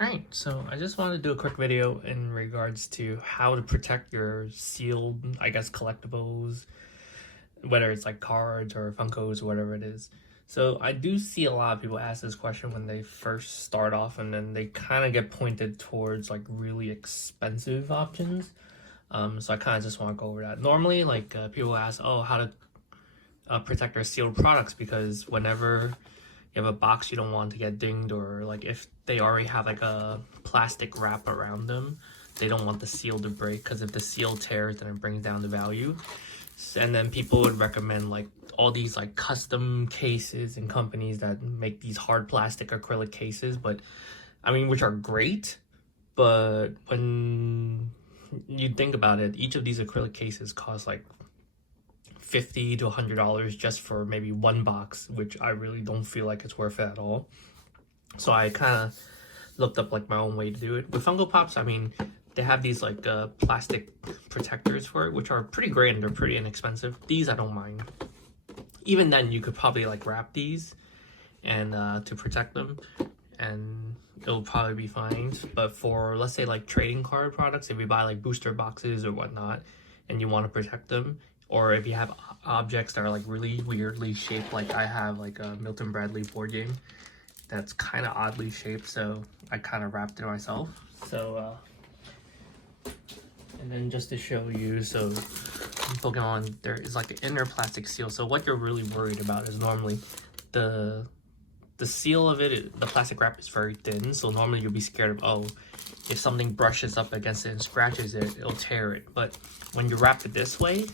Alright, so I just wanted to do a quick video in regards to how to protect your sealed, I guess, collectibles, whether it's like cards or Funkos or whatever it is. So I do see a lot of people ask this question when they first start off, and then they kind of get pointed towards like really expensive options. So I kind of just want to go over that. Normally, like people ask, oh, how to protect their sealed products, because whenever you have a box you don't want to get dinged, or like if they already have like a plastic wrap around them, they don't want the seal to break, because if the seal tears then it brings down the value. And then people would recommend like all these like custom cases and companies that make these hard plastic acrylic cases, but I mean, which are great, but when you think about it, each of these acrylic cases cost like $50 to $100 just for maybe one box, which I really don't feel like it's worth it at all. So I kind of looked up like my own way to do it. With Funko Pops, I mean, they have these like plastic protectors for it, which are pretty great and they're pretty inexpensive. These I don't mind. Even then, you could probably like wrap these and to protect them, and it'll probably be fine. But for, let's say, like trading card products, if you buy like booster boxes or whatnot and you want to protect them, or if you have objects that are like really weirdly shaped, like I have like a Milton Bradley board game that's kind of oddly shaped, so I kind of wrapped it myself. So and then just to show you, so Pokemon, there is like an inner plastic seal. So what you're really worried about is normally the seal of it, the plastic wrap is very thin, so normally you'll be scared of, oh, if something brushes up against it and scratches it, it'll tear it. But when you wrap it this way,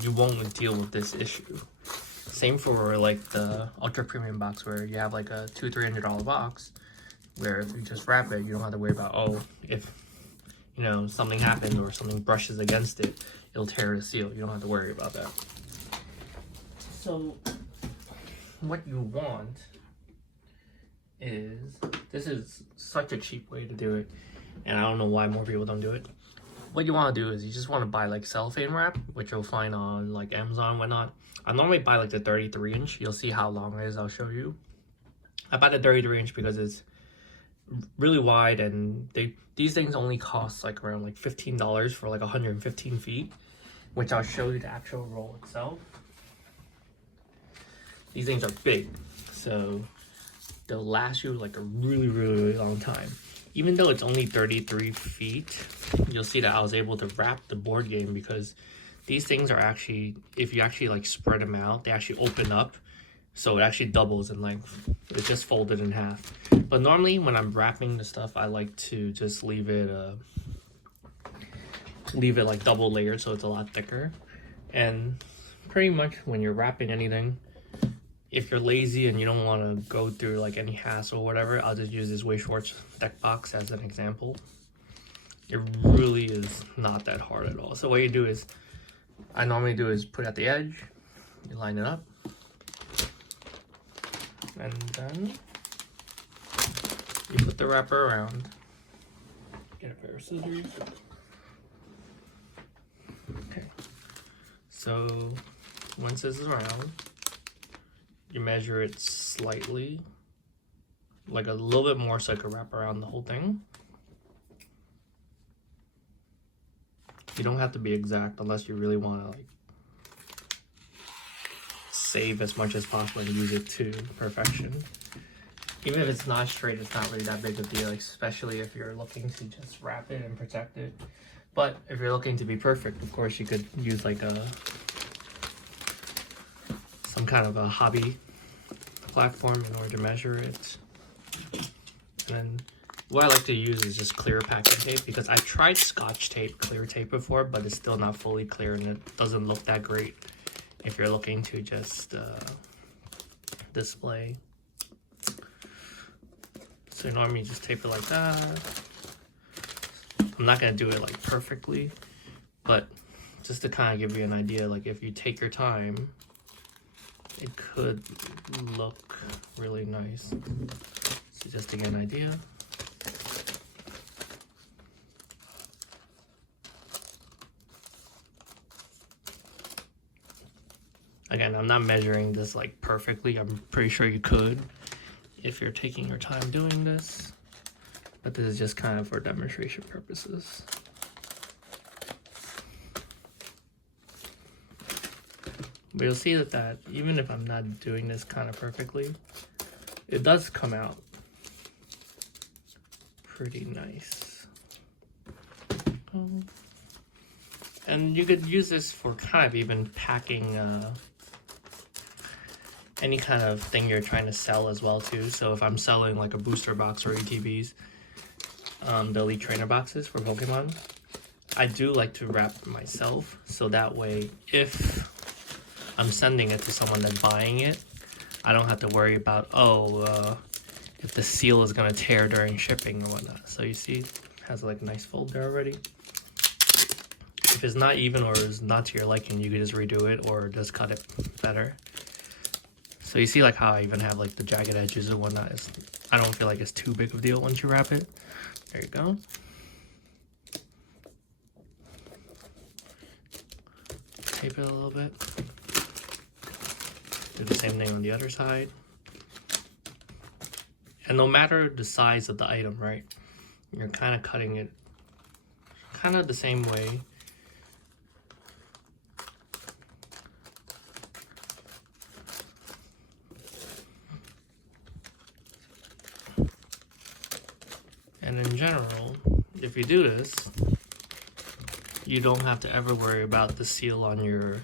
you won't deal with this issue. Same for like the ultra premium box, where you have like a $200-300 box, where if you just wrap it, you don't have to worry about, oh, if you know something happened or something brushes against it, it'll tear the seal. You don't have to worry about that. So what you want is, this is such a cheap way to do it, and I don't know why more people don't do it. What you want to do is you just want to buy like cellophane wrap, which you'll find on like Amazon and whatnot. I normally buy like the 33-inch. You'll see how long it is, I'll show you. I buy the 33-inch because it's really wide, and these things only cost like around like $15 for like 115 feet, which I'll show you the actual roll itself. These things are big, so they'll last you like a really long time. Even though it's only 33 feet, you'll see that I was able to wrap the board game, because these things are actually, if you actually like spread them out, they actually open up, so it actually doubles in length. It's just folded in half. But normally when I'm wrapping the stuff, I like to just leave it like double layered, so it's a lot thicker. And pretty much when you're wrapping anything, if you're lazy and you don't want to go through like any hassle or whatever, I'll just use this Way Schwartz deck box as an example. It really is not that hard at all. So what you do is, I normally do is put at the edge, you line it up, and then you put the wrapper around. Get a pair of scissors. Okay. So once this is around, you measure it slightly, like a little bit more, so I can wrap around the whole thing. You don't have to be exact unless you really want to like save as much as possible and use it to perfection. Even if it's not straight, it's not really that big of a deal, especially if you're looking to just wrap it and protect it. But if you're looking to be perfect, of course you could use like some kind of a hobby platform in order to measure it. And then what I like to use is just clear packing tape, because I've tried Scotch tape, clear tape before, but it's still not fully clear and it doesn't look that great if you're looking to just display. So normally you just tape it like that. I'm not gonna do it like perfectly, but just to kind of give you an idea, like if you take your time, it could look really nice. So just to get an idea. Again, I'm not measuring this like perfectly. I'm pretty sure you could if you're taking your time doing this. but this is just kind of for demonstration purposes. But you'll see that even if I'm not doing this kind of perfectly, it does come out pretty nice. And you could use this for kind of even packing any kind of thing you're trying to sell as well too. So if I'm selling like a booster box or ETBs, the Elite Trainer boxes for Pokemon, I do like to wrap myself, so that way if I'm sending it to someone that's buying it, I don't have to worry about, if the seal is gonna tear during shipping or whatnot. So you see, it has like a nice fold there already. If it's not even or is not to your liking, you can just redo it or just cut it better. So you see like how I even have like the jagged edges and whatnot. I don't feel like it's too big of a deal once you wrap it. There you go. Tape it a little bit. Do the same thing on the other side. And no matter the size of the item, right, you're kind of cutting it kind of the same way. And in general, if you do this, you don't have to ever worry about the seal on your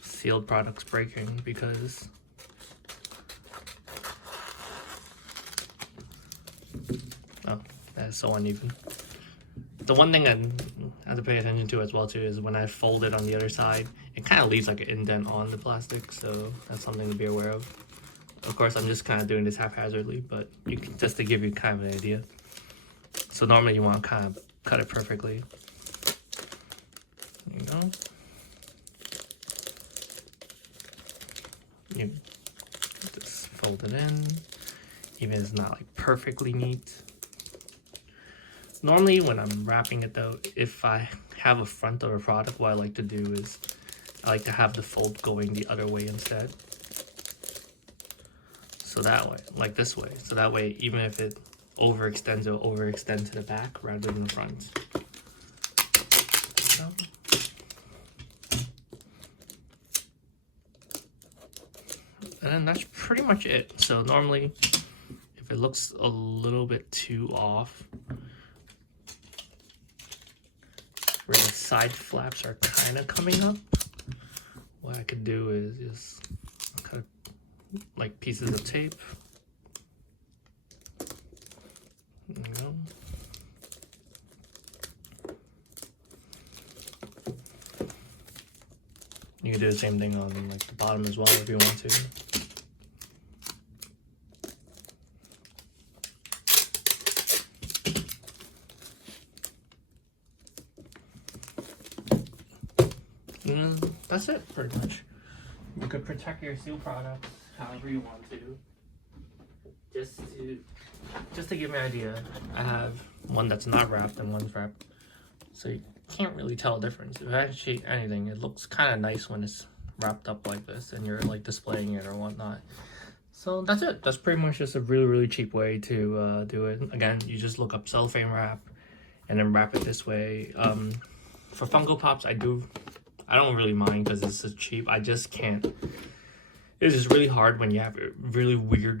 sealed products breaking, because that is so uneven. The one thing I have to pay attention to as well too is when I fold it on the other side, it kind of leaves like an indent on the plastic, so that's something to be aware of. Of course, I'm just kind of doing this haphazardly, but you can, just to give you kind of an idea. So normally you want to kind of cut it perfectly. There you go. You just fold it in, even if it's not like perfectly neat. Normally when I'm wrapping it though, if I have a front of a product, what I like to do is I like to have the fold going the other way instead. So that way, like this way. So that way, even if it overextends, it'll overextend to the back rather than the front. So. And then that's pretty much it. So normally, if it looks a little bit too off, where the side flaps are kind of coming up, what I could do is just cut like pieces of tape. There you go. You can do the same thing on like the bottom as well if you want to. And that's it, pretty much. You could protect your seal products however you want to. Just to give me an idea, I have one that's not wrapped and one's wrapped, so you can't really tell the difference. If actually anything, it looks kind of nice when it's wrapped up like this and you're like displaying it or whatnot. So that's it. That's pretty much just a really cheap way to do it. Again, you just look up cellophane wrap and then wrap it this way. For Funko Pops, I don't really mind because it's so cheap. I just can't. It's just really hard when you have really weird